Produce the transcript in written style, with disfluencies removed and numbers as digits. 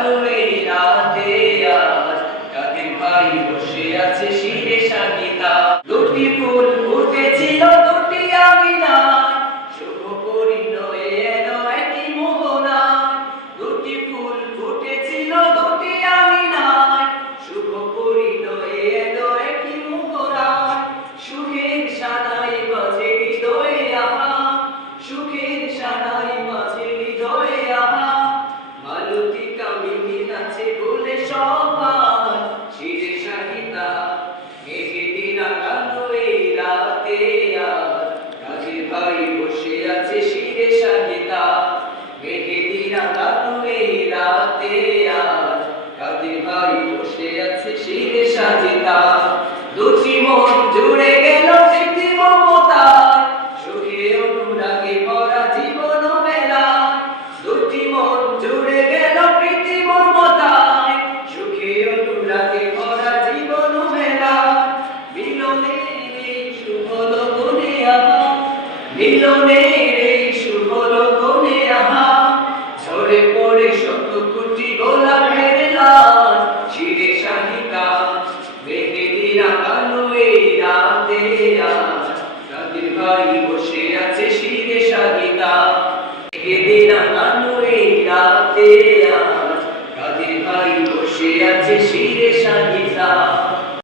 রাঙানো এই রাতে আজ কাদের ভাই বসে আছে শিরে সাগিতা। দুটি ফুল ফুটেছিল দুটি আঙিনায়, শুভ পরিণয়ে এলো একই মোহনায়। দুটি ফুল ফুটেছিল দুটি আঙিনায়, শুভ পরিণয়ে এলো একই মোহনায়। সুখের সানাই বাজে হৃদয়ে আহা, সুখের সানাই বাজে হৃদয়ে আহা। মালতী কামিনী নাচে বলে সবাই শিরে সাহিতা। মেঘেটি রাঙানো এই রাতে আজ কাদের ভাই বসে আছে শিরে সাহিতা। মেঘেটি রাঙানো এই রাতে আজ কাদের ভাই বসে আছে শিরে সাহিতা। দুটি মন জুড়ে গেল স্মৃতি মমতায়, সুখে অনুরাগে ভরা জীবন মেলায়। দুটি মন জুড়ে গেল প্রীতি মমতায়, সুখে অনুরাগে ভরা জীবন মেলায়। মিলনের এই শুভ লগনে আহা, মিলনের এই শুভ লগনে আহা। ঝরে পড়ে শত কোটি গোলাপের লাল শিরে সাহিতা। মেঘেটি রাঙানো এই রাতে আজ কাদের ভাই বসে আছে শিরে সাহিতা। মেঘেটি রাঙানো এই রাতে আজ কাদের ভাই বসে আছে।